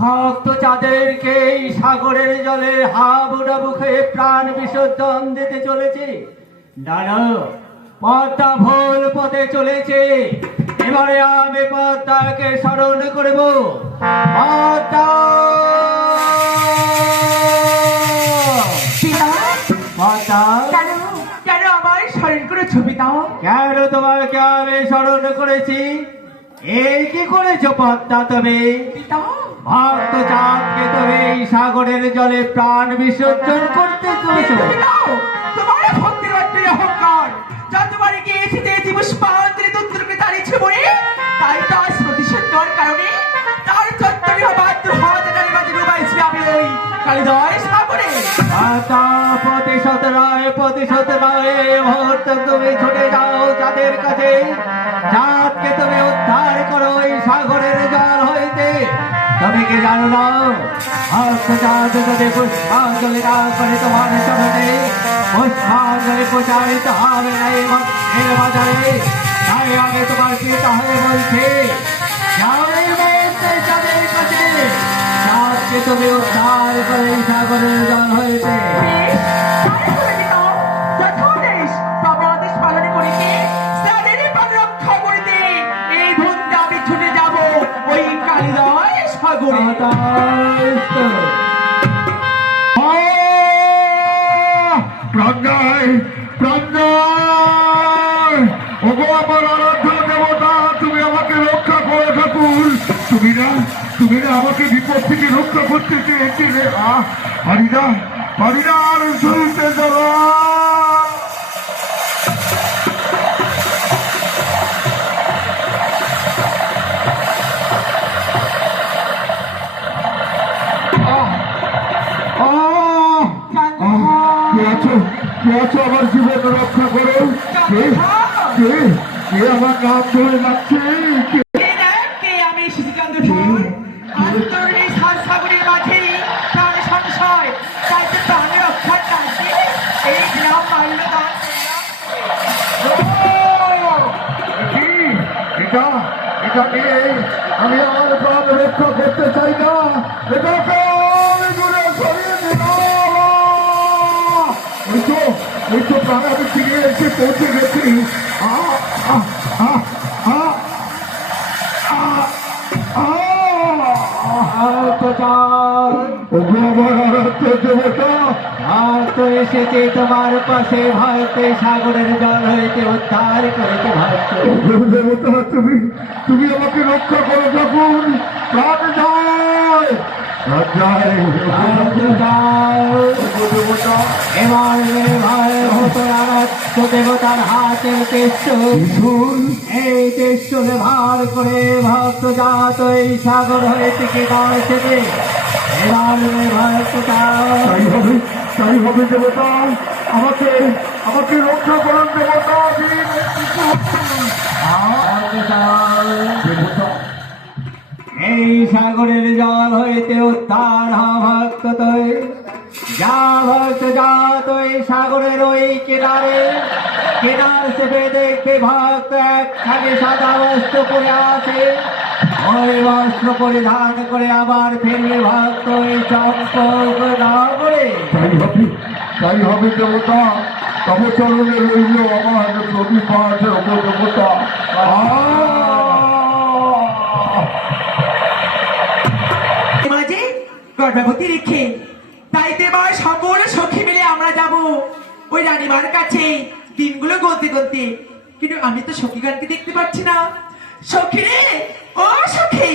ভক্ত চাঁদেরকে এই সাগরের জলে হাবুডাবু খেয়ে প্রাণ বিসর্জন দিতে চলেছে। দাঁড়ো পদ্মা ভুল পথে চলেছে। এবারে আমি পদ্মাকে স্মরণ করব। পদ্মা! কেন আমার স্মরণ করেছ পিতা কেন তোমাকে আমি স্মরণ করেছি? এই কি করেছ পদ্মা তুমি? পিতা ভক্ত চাঁদকে তুমি এই সাগরের জলে প্রাণ বিসর্জন করতে চলেছো। পিতা তোমার ভক্তির অর্থে অহংকার। যতবারে গিয়েছি তেজি পুষ্পান্তরিত উত্তরকে দাঁড়িয়েছে বলে তাই তার প্রতিশোধ দেওয়ার কারণে তার চত্বরে মাত্র হাত গাড়ি ডুবাইছি আমি ওই কালিদয় সাগরে। মাতা প্রতিশোধ নয় প্রতিশোধ নয় মুহূর্তে তুমি ছুটে যাও চাঁদের কাছে। চাঁদকে তুমি কি জানো না? পুষ্পাঞ্জলি না করে তোমার সামনে পুষ্পাঞ্জলি প্রচারিত হবে তাই আগে তোমার কি তাহলে বলছি তুমি উদ্ধার করে সাগরের জল হইতে প্রাঞ্জয় প্রাঞ্জয় ওগো দেবতা তুমি আমাকে রক্ষা করো ঠাকুর তুমি তুমি না আমাকে বিপদ থেকে রক্ষা করতে চেয়েছিলে আহ পারি না আর সইতে যাওয়া আছো আমার জীবন রক্ষা করো। কে? আমার নাম ধরে কে? আমি শ্রীকান্ত সাগরের মাঝে প্রাণ সংশয় তাতে প্রাণ রক্ষার কাজে এই গ্রাম মাল্য দান কি? এটা এটা আমি আমার প্রাণ রক্ষা করতে চাই না। আমি ফিরে এসে পৌঁছে গেছি ভক্ত এসেছে তোমার পাশে ভক্ত সাগরের জল উদ্ধার করেছে দেবতা তুমি তুমি আমাকে রক্ষা করো যায় প্রাণ যায় ভক্ত যাও। ওগো দেবতা হতো দেবতার তেষ্টোলে ভার করে ভক্ত জাত এই সাগর হইতে কে দাঁড়িয়েছে এবার মেরে হবে তাই হবে দেবতা আমাকে আমাকে রক্ষা করুন যা ভক্ত যা সাগরের ওই কিনারে কিনার চেপে দেখবে ভক্ত একখানে সাদা বস্ত্র পরে আছে। ওই বস্ত্র পরিধান করে আবার ফিরবে ভক্ত ওই চম্পক নগরে তাই হবে তাই হবে দেবতা। তবে চরণে রইল আমার প্রতিপাঠ ওগো দেবতা! মাঝে গর্ভবতী রেখে তাই তো এবার ওই রানীমার কাছে দিনগুলো গলতে গলতে। কিন্তু আমি তো সখী গানকে দেখতে পাচ্ছি না। সখী রে, ও সখী।